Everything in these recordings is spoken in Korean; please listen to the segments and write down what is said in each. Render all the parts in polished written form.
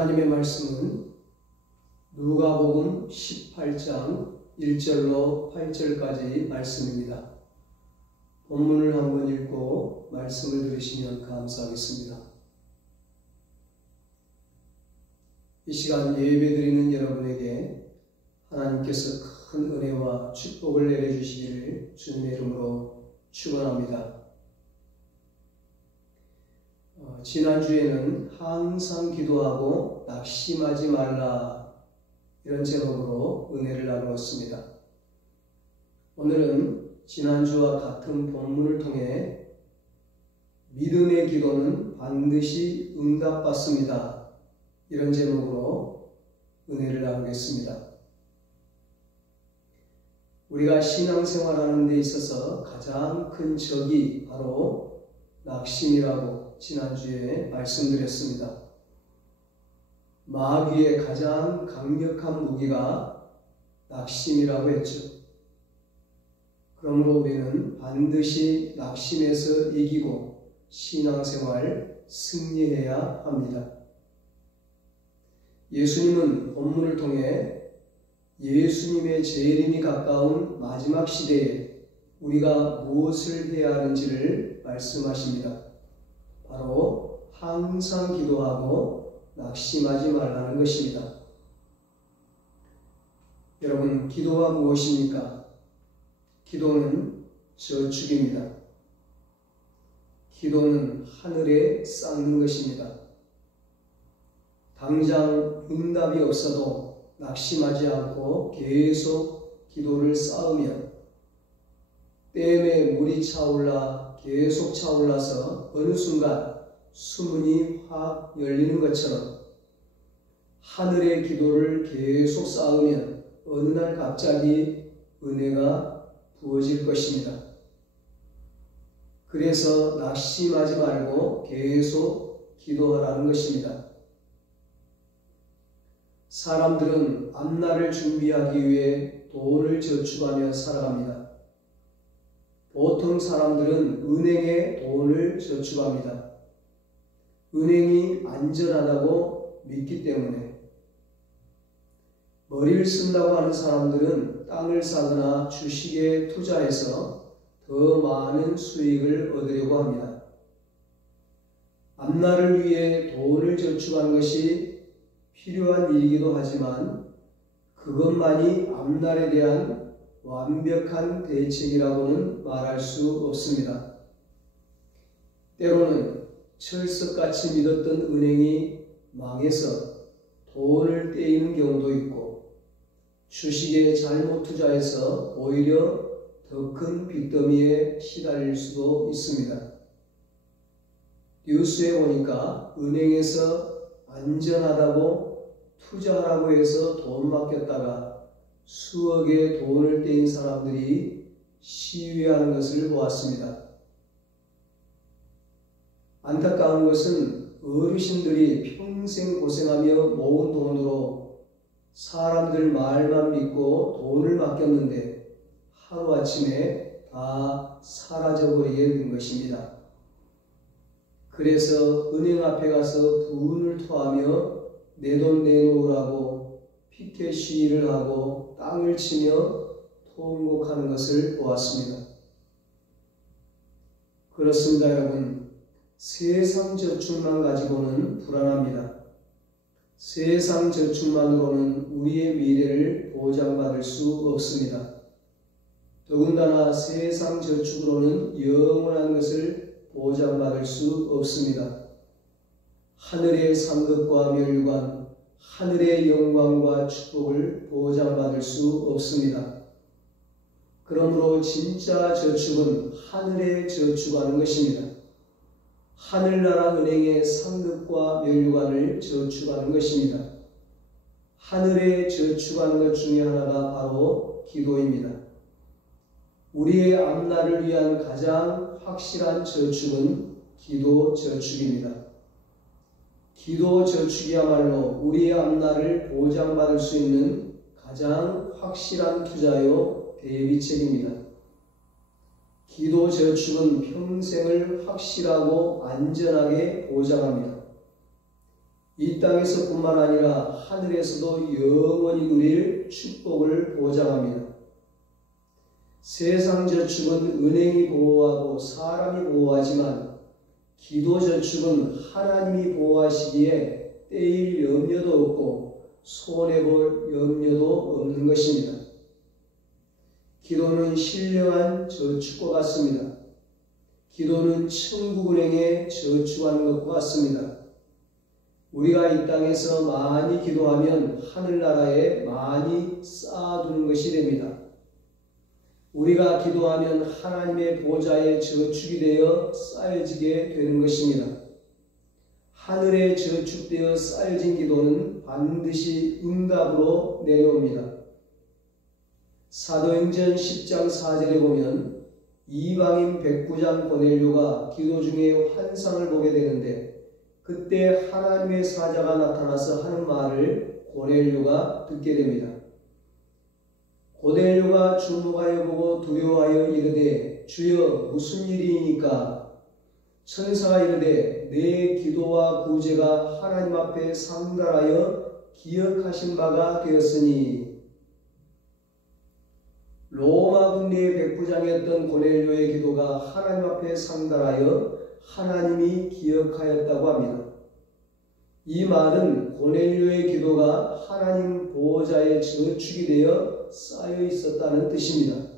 하나님의 말씀은 누가복음 18장 1절로 8절까지 말씀입니다. 본문을 한번 읽고 말씀을 들으시면 감사하겠습니다. 이 시간 예배드리는 여러분에게 하나님께서 큰 은혜와 축복을 내려주시기를 주님의 이름으로 축원합니다. 지난주에는 항상 기도하고 낙심하지 말라 이런 제목으로 은혜를 나누었습니다. 오늘은 지난주와 같은 본문을 통해 믿음의 기도는 반드시 응답받습니다. 이런 제목으로 은혜를 나누겠습니다. 우리가 신앙생활하는 데 있어서 가장 큰 적이 바로 낙심이라고 지난주에 말씀드렸습니다. 마귀의 가장 강력한 무기가 낙심이라고 했죠. 그러므로 우리는 반드시 낙심에서 이기고 신앙생활 승리해야 합니다. 예수님은 본문을 통해 예수님의 재림이 가까운 마지막 시대에 우리가 무엇을 해야 하는지를 말씀하십니다. 바로 항상 기도하고 낙심하지 말라는 것입니다. 여러분, 기도가 무엇입니까? 기도는 저축입니다. 기도는 하늘에 쌓는 것입니다. 당장 응답이 없어도 낙심하지 않고 계속 기도를 쌓으면 댐에 물이 차올라 계속 차올라서 어느 순간 수문이 확 열리는 것처럼 하늘의 기도를 계속 쌓으면 어느 날 갑자기 은혜가 부어질 것입니다. 그래서 낙심하지 말고 계속 기도하라는 것입니다. 사람들은 앞날을 준비하기 위해 돈을 저축하며 살아갑니다. 보통 사람들은 은행에 돈을 저축합니다. 은행이 안전하다고 믿기 때문에. 머리를 쓴다고 하는 사람들은 땅을 사거나 주식에 투자해서 더 많은 수익을 얻으려고 합니다. 앞날을 위해 돈을 저축하는 것이 필요한 일이기도 하지만 그것만이 앞날에 대한 완벽한 대책이라고는 말할 수 없습니다. 때로는 철석같이 믿었던 은행이 망해서 돈을 떼이는 경우도 있고 주식에 잘못 투자해서 오히려 더 큰 빚더미에 시달릴 수도 있습니다. 뉴스에 보니까 은행에서 안전하다고 투자하라고 해서 돈 맡겼다가 수억의 돈을 떼인 사람들이 시위하는 것을 보았습니다. 안타까운 것은 어르신들이 평생 고생하며 모은 돈으로 사람들 말만 믿고 돈을 맡겼는데 하루아침에 다 사라져버리게 된 것입니다. 그래서 은행 앞에 가서 분을 토하며 내 돈 내놓으라고 피켓 시위를 하고 땅을 치며 통곡하는 것을 보았습니다. 그렇습니다, 여러분. 세상 저축만 가지고는 불안합니다. 세상 저축만으로는 우리의 미래를 보장받을 수 없습니다. 더군다나 세상 저축으로는 영원한 것을 보장받을 수 없습니다. 하늘의 상급과 멸관, 하늘의 영광과 축복을 보장받을 수 없습니다. 그러므로 진짜 저축은 하늘에 저축하는 것입니다. 하늘나라 은행의 상급과 멸관을 저축하는 것입니다. 하늘에 저축하는 것 중에 하나가 바로 기도입니다. 우리의 앞날을 위한 가장 확실한 저축은 기도 저축입니다. 기도 저축이야말로 우리의 앞날을 보장받을 수 있는 가장 확실한 투자요 대비책입니다. 기도 저축은 평생을 확실하고 안전하게 보장합니다. 이 땅에서뿐만 아니라 하늘에서도 영원히 누릴 축복을 보장합니다. 세상 저축은 은행이 보호하고 사람이 보호하지만 기도 저축은 하나님이 보호하시기에 떼일 염려도 없고 손해볼 염려도 없는 것입니다. 기도는 신령한 저축과 같습니다. 기도는 천국은행에 저축하는 것과 같습니다. 우리가 이 땅에서 많이 기도하면 하늘나라에 많이 쌓아두는 것이 됩니다. 우리가 기도하면 하나님의 보좌에 저축이 되어 쌓여지게 되는 것입니다. 하늘에 저축되어 쌓여진 기도는 반드시 응답으로 내려옵니다. 사도행전 10장 4절에 보면 이방인 백부장 고넬료가 기도 중에 환상을 보게 되는데 그때 하나님의 사자가 나타나서 하는 말을 고넬료가 듣게 됩니다. 고넬료가 주목하여 보고 두려워하여 이르되 주여 무슨 일이니까? 천사가 이르되 내 기도와 구제가 하나님 앞에 상달하여 기억하신 바가 되었으니. 로마 군대의 백부장이었던 고넬료의 기도가 하나님 앞에 상달하여 하나님이 기억하였다고 합니다. 이 말은 고넬료의 기도가 하나님 보호자의 저축이 되어 쌓여 있었다는 뜻입니다.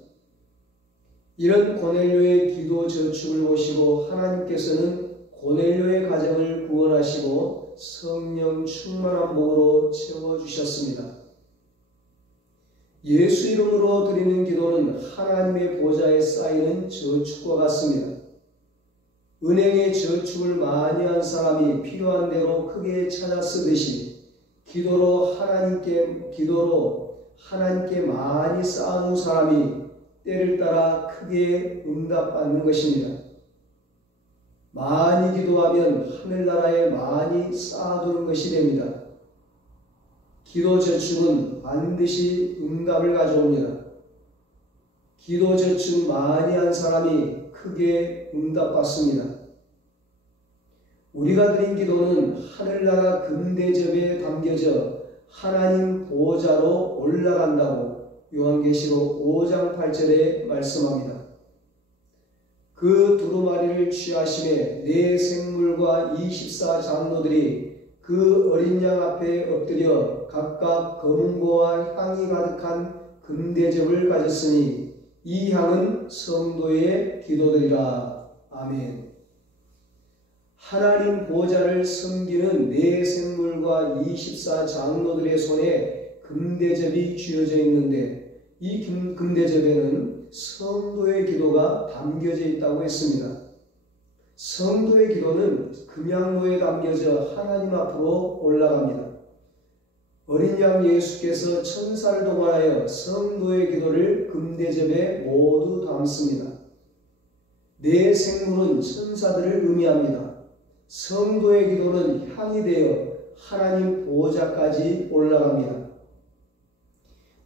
이런 고넬료의 기도 저축을 보시고 하나님께서는 고넬료의 가정을 구원하시고 성령 충만한 복으로 채워주셨습니다. 예수 이름으로 드리는 기도는 하나님의 보좌에 쌓이는 저축과 같습니다. 은행에 저축을 많이 한 사람이 필요한 대로 크게 찾아 쓰듯이 기도로 하나님께 많이 쌓아놓은 사람이 때를 따라 크게 응답받는 것입니다. 많이 기도하면 하늘나라에 많이 쌓아두는 것이 됩니다. 기도 저축은 반드시 응답을 가져옵니다. 기도 저축 많이 한 사람이 크게 응답받습니다. 우리가 드린 기도는 하늘나라 금대접에 담겨져 하나님 보호자로 올라간다고 요한계시록 5장 8절에 말씀합니다. 그 두루마리를 취하심에 네 생물과 24장로들이 그 어린 양 앞에 엎드려 각각 검은고와 향이 가득한 금대접을 가졌으니 이 향은 성도의 기도들이라. 아멘. 하나님 보호자를 섬기는 네 생물과 24장로들의 손에 금대접이 쥐어져 있는데 이 금대접에는 성도의 기도가 담겨져 있다고 했습니다. 성도의 기도는 금양로에 담겨져 하나님 앞으로 올라갑니다. 어린 양 예수께서 천사를 동원하여 성도의 기도를 금대접에 모두 담습니다. 네 생물은 천사들을 의미합니다. 성도의 기도는 향이 되어 하나님 보호자까지 올라갑니다.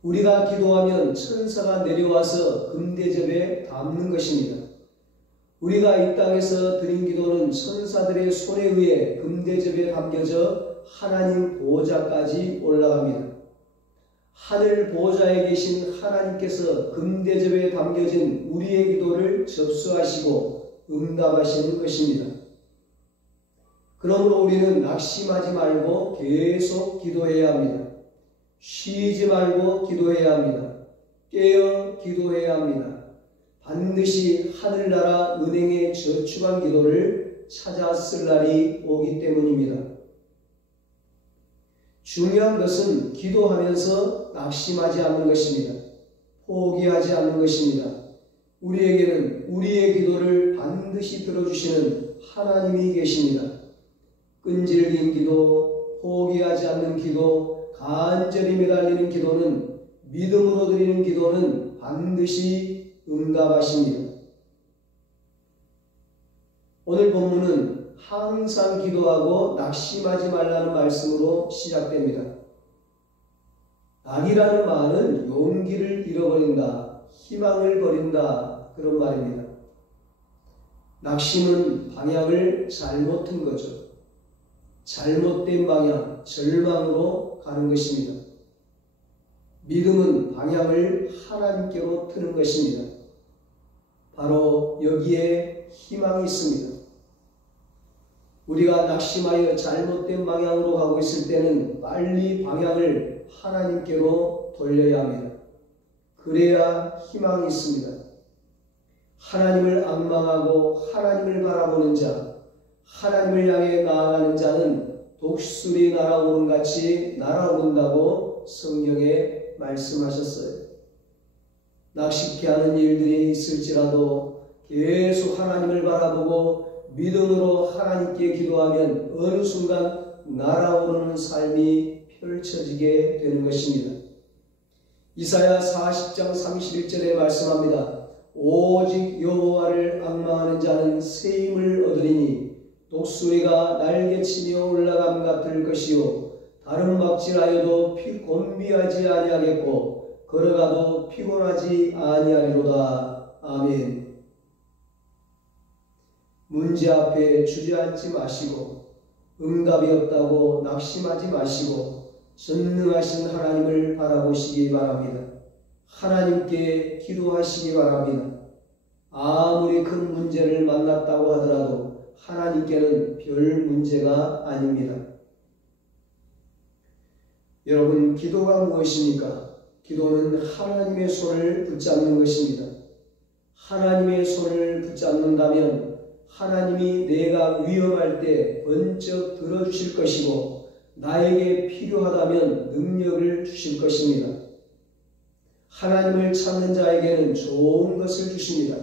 우리가 기도하면 천사가 내려와서 금대접에 담는 것입니다. 우리가 이 땅에서 드린 기도는 천사들의 손에 의해 금대접에 담겨져 하나님 보호자까지 올라갑니다. 하늘 보호자에 계신 하나님께서 금대접에 담겨진 우리의 기도를 접수하시고 응답하시는 것입니다. 그러므로 우리는 낙심하지 말고 계속 기도해야 합니다. 쉬지 말고 기도해야 합니다. 깨어 기도해야 합니다. 반드시 하늘나라 은행에 저축한 기도를 찾아 쓸 날이 오기 때문입니다. 중요한 것은 기도하면서 낙심하지 않는 것입니다. 포기하지 않는 것입니다. 우리에게는 우리의 기도를 반드시 들어주시는 하나님이 계십니다. 끈질긴 기도, 포기하지 않는 기도, 간절히 매달리는 기도는, 믿음으로 드리는 기도는 반드시 응답하십니다. 오늘 본문은 항상 기도하고 낙심하지 말라는 말씀으로 시작됩니다. 낙이라는 말은 용기를 잃어버린다, 희망을 버린다, 그런 말입니다. 낙심은 방향을 잘못 튼 거죠. 잘못된 방향, 절망으로 가는 것입니다. 믿음은 방향을 하나님께로 트는 것입니다. 바로 여기에 희망이 있습니다. 우리가 낙심하여 잘못된 방향으로 가고 있을 때는 빨리 방향을 하나님께로 돌려야 합니다. 그래야 희망이 있습니다. 하나님을 앙망하고 하나님을 바라보는 자, 하나님을 향해 나아가는 자는 독수리 날아오는 같이 날아오른다고 성경에 말씀하셨어요. 낚시케 하는 일들이 있을지라도 계속 하나님을 바라보고 믿음으로 하나님께 기도하면 어느 순간 날아오르는 삶이 펼쳐지게 되는 것입니다. 이사야 40장 31절에 말씀합니다. 오직 여호와를 앙망하는 자는 새 힘을 얻으리니 독수리가 날개치며 올라감 같을 것이요 다른 막질하여도 곤비하지 아니하겠고 걸어가도 피곤하지 아니하리로다. 아멘. 문제 앞에 주저앉지 마시고 응답이 없다고 낙심하지 마시고 전능하신 하나님을 바라보시기 바랍니다. 하나님께 기도하시기 바랍니다. 아무리 큰 문제를 만났다고 하더라도 하나님께는 별 문제가 아닙니다. 여러분, 기도가 무엇입니까? 기도는 하나님의 손을 붙잡는 것입니다. 하나님의 손을 붙잡는다면 하나님이 내가 위험할 때 번쩍 들어주실 것이고 나에게 필요하다면 능력을 주실 것입니다. 하나님을 찾는 자에게는 좋은 것을 주십니다.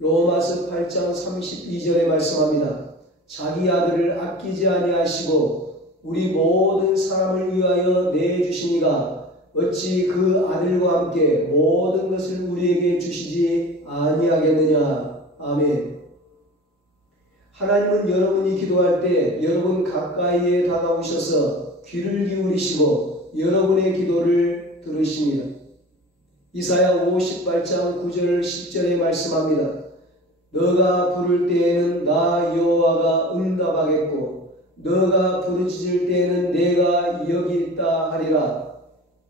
로마서 8장 32절에 말씀합니다. 자기 아들을 아끼지 아니하시고 우리 모든 사람을 위하여 내주시니가 어찌 그 아들과 함께 모든 것을 우리에게 주시지 아니하겠느냐. 아멘. 하나님은 여러분이 기도할 때 여러분 가까이에 다가오셔서 귀를 기울이시고 여러분의 기도를 들으십니다. 이사야 58장 9절 10절에 말씀합니다. 너가 부를 때에는 나 여호와가 응답하겠고 너가 부르짖을 때에는 내가 여기 있다 하리라.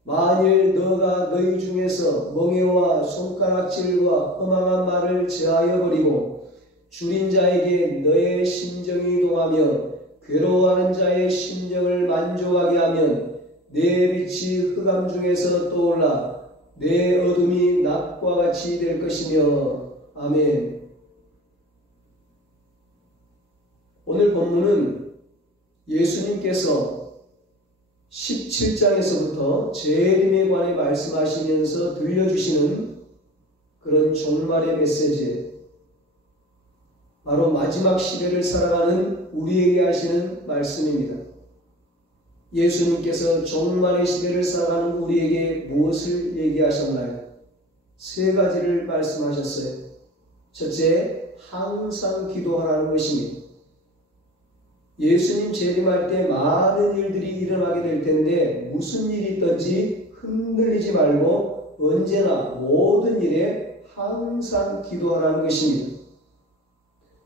만일 너가 너희 중에서 멍에와 손가락질과 허망한 말을 제하여 버리고 줄인 자에게 너의 심정이 동하며 괴로워하는 자의 심정을 만족하게 하면 내 빛이 흑암 중에서 떠올라 내 어둠이 낮과 같이 될 것이며. 아멘. 오늘 본문은 예수님께서 17장에서부터 재림에 관해 말씀하시면서 들려주시는 그런 종말의 메시지, 바로 마지막 시대를 살아가는 우리에게 하시는 말씀입니다. 예수님께서 종말의 시대를 살아가는 우리에게 무엇을 얘기하셨나요? 세 가지를 말씀하셨어요. 첫째, 항상 기도하라는 것입니다. 예수님 재림할 때 많은 일들이 일어나게 될 텐데 무슨 일이 있든지 흔들리지 말고 언제나 모든 일에 항상 기도하라는 것입니다.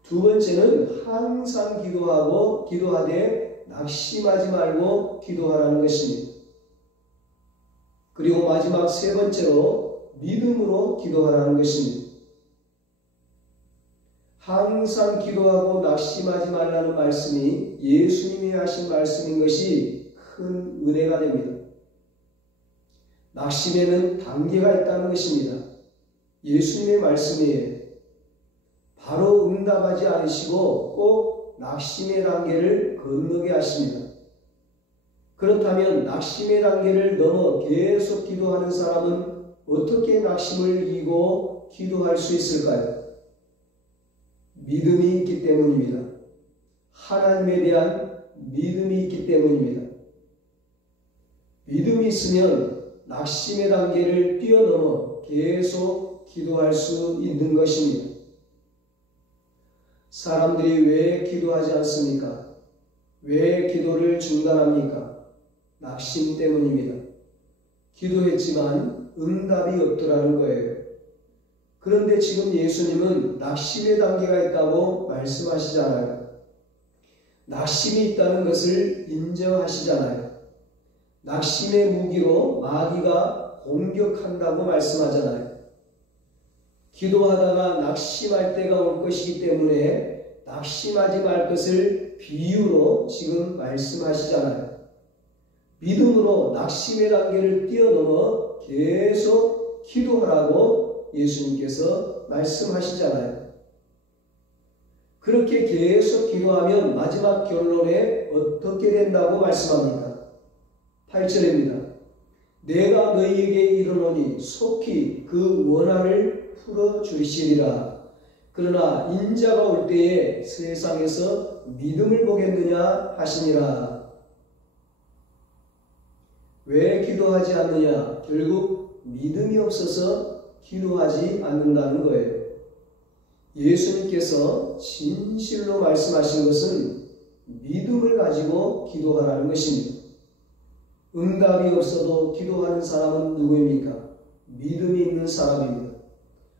두 번째는 항상 기도하고 기도하되 낙심하지 말고 기도하라는 것입니다. 그리고 마지막 세 번째로 믿음으로 기도하라는 것입니다. 항상 기도하고 낙심하지 말라는 말씀이 예수님이 하신 말씀인 것이 큰 은혜가 됩니다. 낙심에는 단계가 있다는 것입니다. 예수님의 말씀이에요. 바로 응답하지 않으시고 꼭 낙심의 단계를 건너게 하십니다. 그렇다면 낙심의 단계를 넘어 계속 기도하는 사람은 어떻게 낙심을 이기고 기도할 수 있을까요? 믿음이 있기 때문입니다. 하나님에 대한 믿음이 있기 때문입니다. 믿음이 있으면 낙심의 단계를 뛰어넘어 계속 기도할 수 있는 것입니다. 사람들이 왜 기도하지 않습니까? 왜 기도를 중단합니까? 낙심 때문입니다. 기도했지만 응답이 없더라는 거예요. 그런데 지금 예수님은 낙심의 단계가 있다고 말씀하시잖아요. 낙심이 있다는 것을 인정하시잖아요. 낙심의 무기로 마귀가 공격한다고 말씀하잖아요. 기도하다가 낙심할 때가 올 것이기 때문에 낙심하지 말 것을 비유로 지금 말씀하시잖아요. 믿음으로 낙심의 단계를 뛰어넘어 계속 기도하라고 예수님께서 말씀하시잖아요. 그렇게 계속 기도하면 마지막 결론에 어떻게 된다고 말씀합니까? 8절입니다. 내가 너희에게 이르노니 속히 그 원한을 풀어주시리라. 그러나 인자가 올 때에 세상에서 믿음을 보겠느냐 하시니라. 왜 기도하지 않느냐? 결국 믿음이 없어서 기도하지 않는다는 거예요. 예수님께서 진실로 말씀하신 것은 믿음을 가지고 기도하라는 것입니다. 응답이 없어도 기도하는 사람은 누구입니까? 믿음이 있는 사람입니다.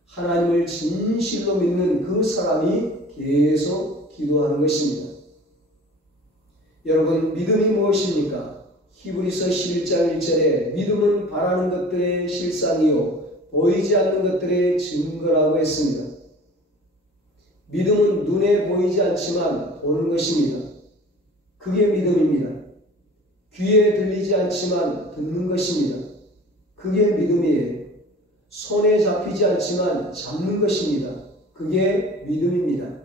하나님을 진실로 믿는 그 사람이 계속 기도하는 것입니다. 여러분, 믿음이 무엇입니까? 히브리서 11장 1절에 믿음은 바라는 것들의 실상이요 보이지 않는 것들의 증거라고 했습니다. 믿음은 눈에 보이지 않지만 보는 것입니다. 그게 믿음입니다. 귀에 들리지 않지만 듣는 것입니다. 그게 믿음이에요. 손에 잡히지 않지만 잡는 것입니다. 그게 믿음입니다.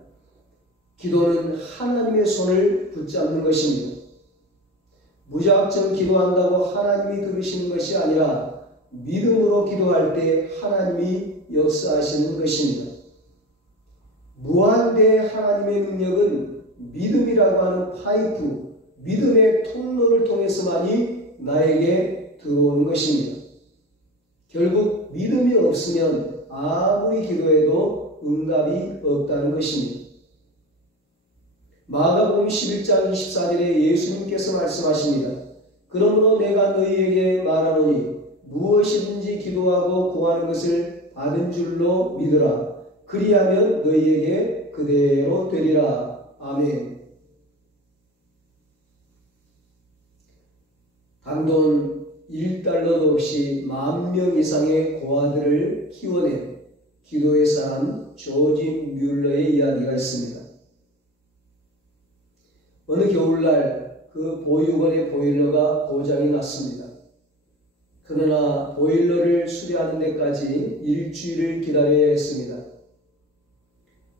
기도는 하나님의 손을 붙잡는 것입니다. 무작정 기도한다고 하나님이 들으시는 것이 아니라 믿음으로 기도할 때 하나님이 역사하시는 것입니다. 무한대 하나님의 능력은 믿음이라고 하는 파이프, 믿음의 통로를 통해서만이 나에게 들어오는 것입니다. 결국 믿음이 없으면 아무리 기도해도 응답이 없다는 것입니다. 마가복음 11장 24절에 예수님께서 말씀하십니다. 그러므로 내가 너희에게 말하노니 무엇이든지 기도하고 구하는 것을 받은 줄로 믿으라. 그리하면 너희에게 그대로 되리라. 아멘. 단돈 1달러도 없이 10,000명 이상의 고아들을 키워낸 기도의 사람 조지 뮬러의 이야기가 있습니다. 어느 겨울날 그 보육원의 보일러가 고장이 났습니다. 그러나 보일러를 수리하는 데까지 일주일을 기다려야 했습니다.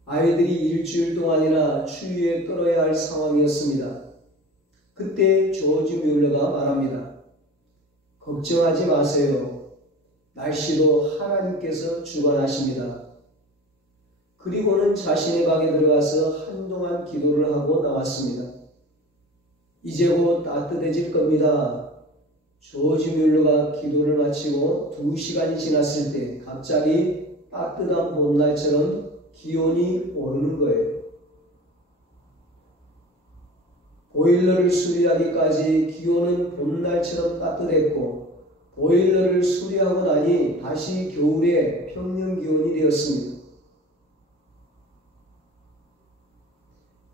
아이들이 일주일 동안이나 추위에 떨어야 할 상황이었습니다. 그때 조지 뮬러가 말합니다. 걱정하지 마세요. 날씨도 하나님께서 주관하십니다. 그리고는 자신의 방에 들어가서 한동안 기도를 하고 나왔습니다. 이제 곧 따뜻해질 겁니다. 조지 뮬러가 기도를 마치고 2시간이 지났을 때 갑자기 따뜻한 봄날처럼 기온이 오르는 거예요. 보일러를 수리하기까지 기온은 봄날처럼 따뜻했고 보일러를 수리하고 나니 다시 겨울의 평년 기온이 되었습니다.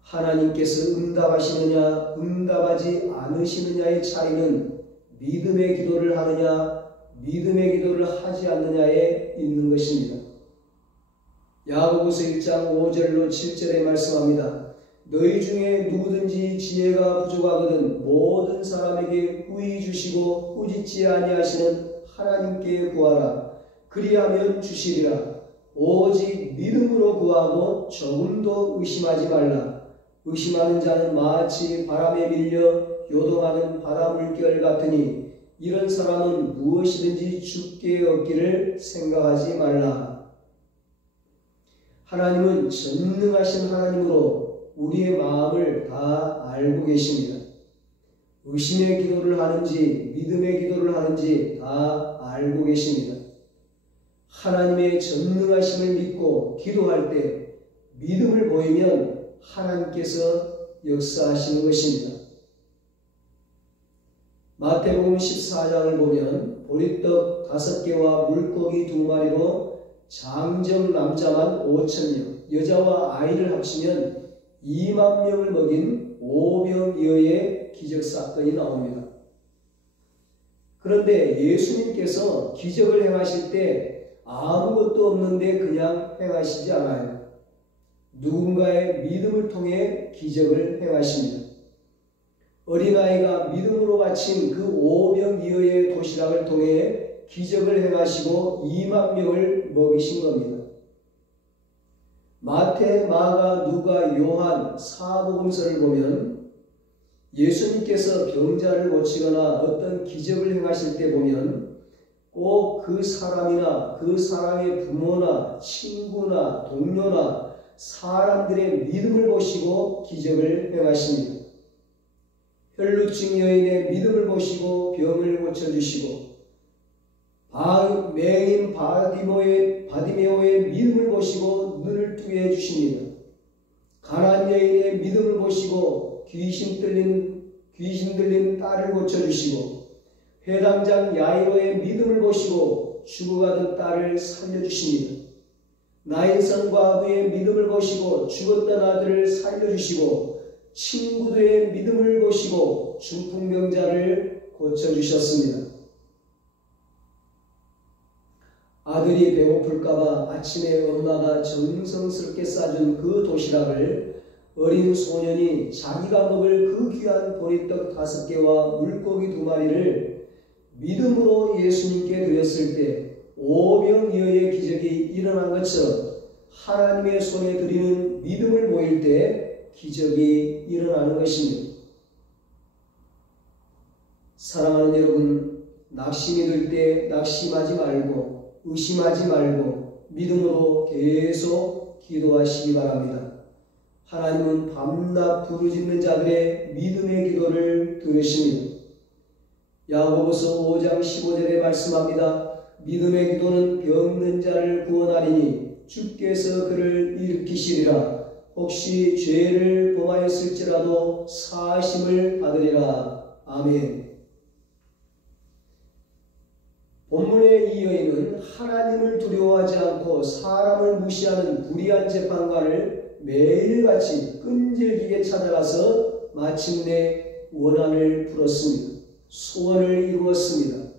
하나님께서 응답하시느냐 응답하지 않으시느냐의 차이는 믿음의 기도를 하느냐 믿음의 기도를 하지 않느냐에 있는 것입니다. 야고보서 1장 5절로 7절에 말씀합니다. 너희 중에 누구든지 지혜가 부족하거든 모든 사람에게 후히 주시고 꾸짖지 아니하시는 하나님께 구하라. 그리하면 주시리라. 오직 믿음으로 구하고 조금도 의심하지 말라. 의심하는 자는 마치 바람에 밀려 요동하는 바다물결 같으니 이런 사람은 무엇이든지 죽게 얻기를 생각하지 말라. 하나님은 전능하신 하나님으로 우리의 마음을 다 알고 계십니다. 의심의 기도를 하는지 믿음의 기도를 하는지 다 알고 계십니다. 하나님의 전능하심을 믿고 기도할 때 믿음을 보이면 하나님께서 역사하시는 것입니다. 마태복음 14장을 보면 보리떡 5개와 물고기 2마리로 장정 남자만 5,000명, 여자와 아이를 합치면 2만 명을 먹인 오병이어의 기적 사건이 나옵니다. 그런데 예수님께서 기적을 행하실 때 아무것도 없는데 그냥 행하시지 않아요. 누군가의 믿음을 통해 기적을 행하십니다. 어린아이가 믿음으로 바친 그 오병이어의 도시락을 통해 기적을 행하시고 2만 명을 먹이신 겁니다. 마태, 마가, 누가, 요한 사복음서를 보면 예수님께서 병자를 고치거나 어떤 기적을 행하실 때 보면 꼭 그 사람이나 그 사람의 부모나 친구나 동료나 사람들의 믿음을 보시고 기적을 행하십니다. 혈루증 여인의 믿음을 보시고 병을 고쳐주시고 맹인 바디메오의 믿음을 보시고 눈을 뜨게 해주십니다. 가난 여인의 믿음을 보시고 귀신 들린 딸을 고쳐주시고 회당장 야이로의 믿음을 보시고 죽어가던 딸을 살려주십니다. 나인성 과부의 믿음을 보시고 죽었던 아들을 살려주시고 친구들의 믿음을 보시고 중풍병자를 고쳐주셨습니다. 아들이 배고플까봐 아침에 엄마가 정성스럽게 싸준 그 도시락을 어린 소년이 자기가 먹을 그 귀한 보리떡 5개와 물고기 2마리를 믿음으로 예수님께 드렸을 때 오병이어의 기적이 일어난 것처럼 하나님의 손에 드리는 믿음을 보일 때 기적이 일어나는 것입니다. 사랑하는 여러분, 낙심이 들 때 낙심하지 말고 의심하지 말고 믿음으로 계속 기도하시기 바랍니다. 하나님은 밤낮 부르짖는 자들의 믿음의 기도를 들으십니다. 야고보서 5장 15절에 말씀합니다. 믿음의 기도는 병든 자를 구원하리니 주께서 그를 일으키시리라. 혹시 죄를 범하였을지라도 사하심을 받으리라. 아멘. 본문의 이 여인은 하나님을 두려워하지 않고 사람을 무시하는 불의한 재판관을 매일같이 끈질기게 찾아가서 마침내 원한을 풀었습니다. 소원을 이루었습니다.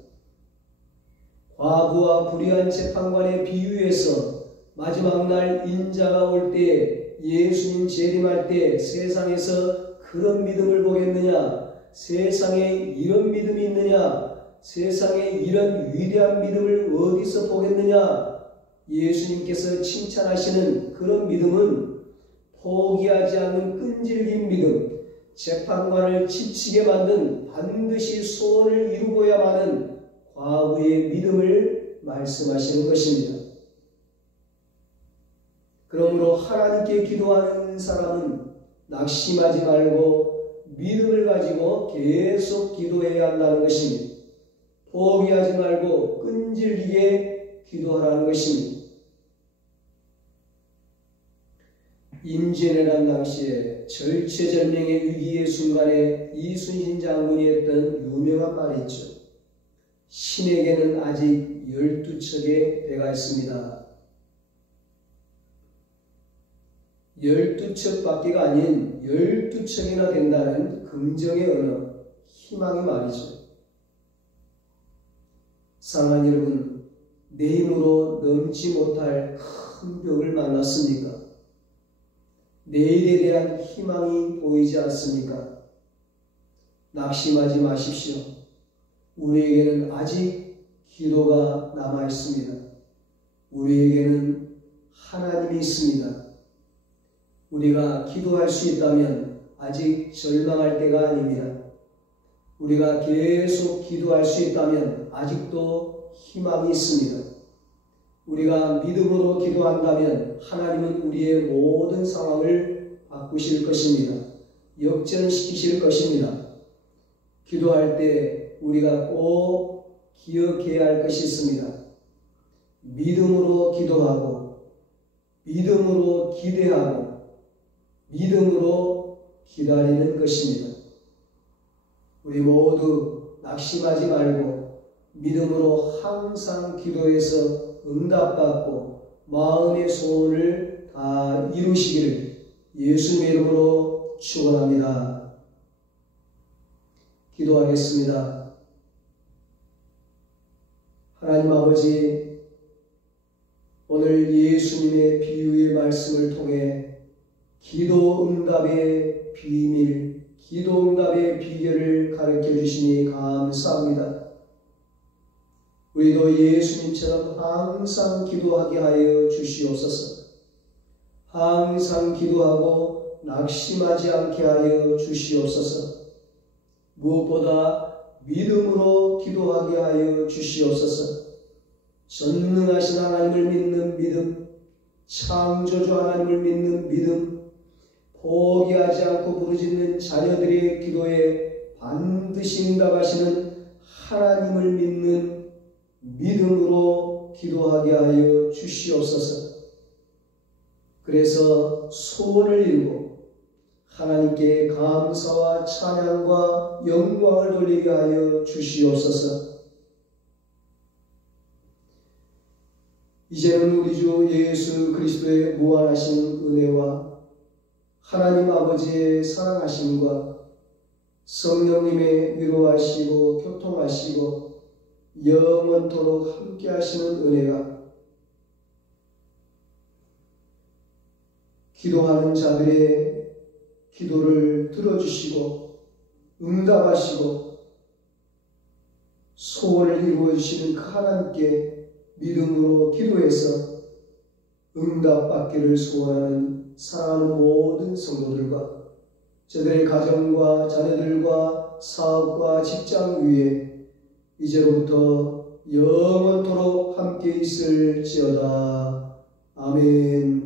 과부와 불의한 재판관의 비유에서 마지막 날 인자가 올 때 예수님 재림할 때 세상에서 그런 믿음을 보겠느냐? 세상에 이런 믿음이 있느냐? 세상에 이런 위대한 믿음을 어디서 보겠느냐? 예수님께서 칭찬하시는 그런 믿음은 포기하지 않는 끈질긴 믿음, 재판관을 지치게 만든 반드시 소원을 이루고야만은 과부의 믿음을 말씀하시는 것입니다. 그러므로 하나님께 기도하는 사람은 낙심하지 말고 믿음을 가지고 계속 기도해야 한다는 것입니다. 포기하지 말고 끈질기게 기도하라는 것입니다. 임진왜란 당시에 절체절명의 위기의 순간에 이순신 장군이 했던 유명한 말이 있죠. 신에게는 아직 12척의 배가 있습니다. 12척밖에가 아닌 12척이나 된다는 긍정의 언어, 희망의 말이죠. 사랑하는 여러분, 내 힘으로 넘지 못할 큰 벽을 만났습니까? 내일에 대한 희망이 보이지 않습니까? 낙심하지 마십시오. 우리에게는 아직 기도가 남아 있습니다. 우리에게는 하나님이 있습니다. 우리가 기도할 수 있다면 아직 절망할 때가 아닙니다. 우리가 계속 기도할 수 있다면 아직도 희망이 있습니다. 우리가 믿음으로 기도한다면 하나님은 우리의 모든 상황을 바꾸실 것입니다. 역전시키실 것입니다. 기도할 때 우리가 꼭 기억해야 할 것이 있습니다. 믿음으로 기도하고 믿음으로 기대하고 믿음으로 기다리는 것입니다. 우리 모두 낙심하지 말고 믿음으로 항상 기도해서 응답받고 마음의 소원을 다 이루시기를 예수님의 이름으로 축원합니다. 기도하겠습니다. 하나님 아버지, 오늘 예수님의 비유의 말씀을 통해 기도 응답의 비밀, 기도 응답의 비결을 가르쳐 주시니 감사합니다. 우리도 예수님처럼 항상 기도하게 하여 주시옵소서. 항상 기도하고 낙심하지 않게 하여 주시옵소서. 무엇보다 믿음으로 기도하게 하여 주시옵소서. 전능하신 하나님을 믿는 믿음, 창조주 하나님을 믿는 믿음, 포기하지 않고 부르짖는 자녀들의 기도에 반드시 응답하시는 하나님을 믿는 믿음으로 기도하게 하여 주시옵소서. 그래서 소원을 이루고 하나님께 감사와 찬양과 영광을 돌리게 하여 주시옵소서. 이제는 우리 주 예수 그리스도의 무한하신 은혜와 하나님 아버지의 사랑하심과 성령님의 위로하시고 교통하시고 영원토록 함께 하시는 은혜가 기도하는 자들의 기도를 들어주시고 응답하시고 소원을 이루어주시는 그 하나님께 믿음으로 기도해서 응답받기를 소원하는 사랑하는 모든 성도들과 저들의 가정과 자녀들과 사업과 직장 위에 이제로부터 영원토록 함께 있을지어다. 아멘.